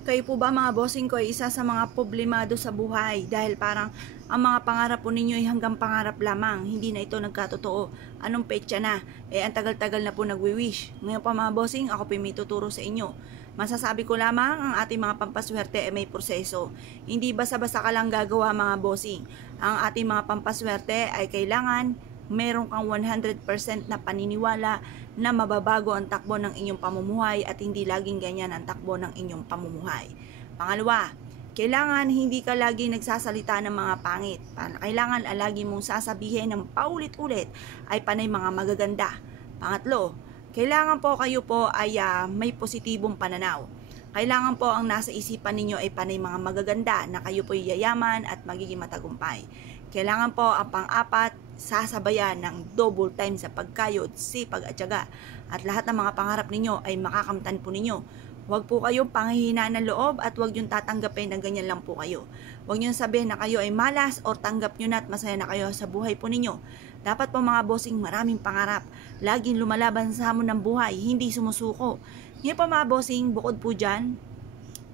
Kayo po ba mga bossing ko ay isa sa mga problemado sa buhay dahil parang ang mga pangarap po ninyo ay hanggang pangarap lamang, hindi na ito nagkatotoo. Anong petsa na? Ang tagal-tagal na po nagwi-wish. Ngayon pa mga bossing, ako po may tuturo sa inyo. Masasabi ko lamang ang ating mga pampaswerte ay may proseso. Hindi basta-basta ka lang gagawa mga bossing. Ang ating mga pampaswerte ay kailangan meron kang 100% na paniniwala na mababago ang takbo ng inyong pamumuhay at hindi laging ganyan ang takbo ng inyong pamumuhay. Pangalawa, kailangan hindi ka laging nagsasalita ng mga pangit. Kailangan lagi mong sasabihin ng paulit-ulit ay panay mga magaganda. Pangatlo, kailangan po kayo po ay may positibong pananaw. Kailangan po ang nasa isipan ninyo ay panay mga magaganda na kayo po yayaman at magiging matagumpay. Kailangan po ang pang-apat, sasabayan ng double time sa pagkayod, sipag at tiyaga. At lahat ng mga pangarap ninyo ay makakamtan po ninyo. Huwag po kayong panghihinaan ng loob at huwag yung tatanggapin na ganyan lang po kayo. Huwag nyo sabihin na kayo ay malas o tanggap nyo na at masaya na kayo sa buhay po ninyo. Dapat po mga bossing maraming pangarap. Laging lumalaban sa hamon ng buhay, hindi sumusuko. Ngayon po mga bossing, bukod po dyan,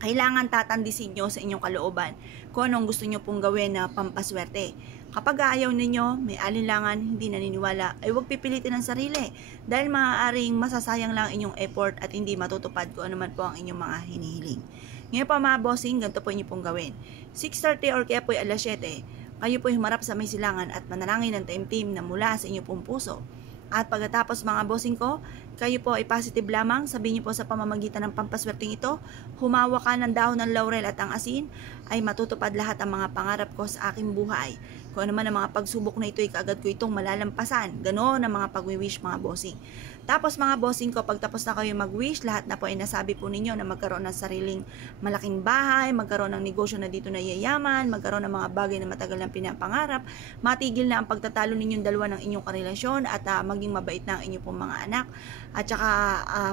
kailangan tatandisin nyo sa inyong kalooban kung anong gusto nyo pong gawin na pampaswerte. Kapag ayaw ninyo, may alinlangan, hindi naniniwala, ay huwag pipilitin ang sarili dahil maaaring masasayang lang inyong effort at hindi matutupad kung ano man po ang inyong mga hinihiling. Ngayon pa mga bossing, ganito po inyo pong gawin. 6:30 or kaya po 7:00, kayo po humarap sa may silangan at manalangin ng taimtim na mula sa inyong pong puso. At pagkatapos mga bossing ko, kayo po ay positive lamang, sabihin niyo po sa pamamagitan ng pampaswerteng ito, humawa ka ng dahon ng laurel at ang asin, ay matutupad lahat ang mga pangarap ko sa aking buhay. Kung ano man ang mga pagsubok na ito, ay kaagad ko itong malalampasan. Ganoon ang mga pag-wish mga bossing. Tapos mga bossing ko, pagtapos na kayo mag-wish, lahat na po ay nasabi po ninyo na magkaroon ng sariling malaking bahay, magkaroon ng negosyo na dito na yayaman, magkaroon ng mga bagay na matagal na pinapangarap, matigil na ang pagtatalo ninyong dalawa ng inyong karelasyon at maging mabait na ang inyong pong mga anak. At saka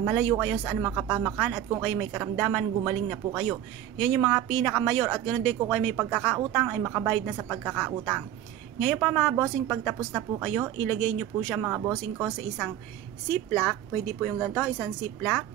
malayo kayo sa anumang kapahamakan at kung kayo may karamdaman, gumaling na po kayo. Yan yung mga pinakamayor at ganoon din kung kayo may pagkakautang ay makabayad na sa pagkakautang. Ngayon pa mga bossing, pagtapos na po kayo, ilagay nyo po siya mga bossing ko sa isang ziplock. Pwede po yung ganito, isang ziplock.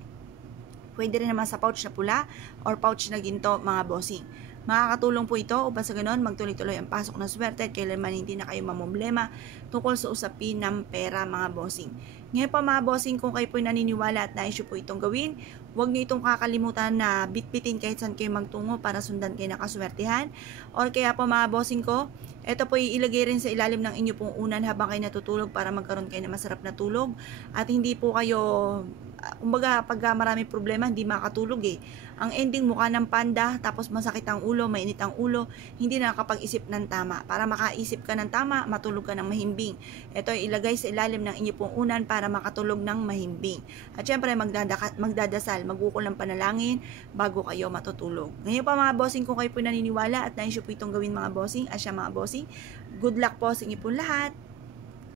Pwede rin naman sa pouch na pula or pouch na ginto mga bossing. Makakatulong po ito upang sa ganoon magtuloy-tuloy ang pasok ng swerte at kailanman hindi na kayo mamumblema tungkol sa usapin ng pera mga bossing. Ngayon pa mga bossing, kung kayo po naniniwala at nais po itong gawin, huwag niyo itong kakalimutan na bitbitin kahit saan kayo magtungo para sundan kayo nakaswertihan. Or kaya po mga bossing ko, ito po ilagay rin sa ilalim ng inyo pong unan habang kayo natutulog para magkaroon kayo ng masarap na tulog at hindi po kayo kumbaga pag marami problema hindi makatulog Ang ending mukha ng panda tapos masakit ang ulo, mainit ang ulo, hindi na nakakapag-isip ng tama. Para makaisip ka ng tama, matulog ka ng mahimbing. Ito ay ilagay sa ilalim ng inyo pong unan para makatulog ng mahimbing. At syempre magdadasal, magukol ng panalangin bago kayo matutulog. Ngayon pa mga bossing, kung kayo po naniniwala at nais po itong gawin mga bossing, asya mga bossing, good luck po sa inyo po lahat.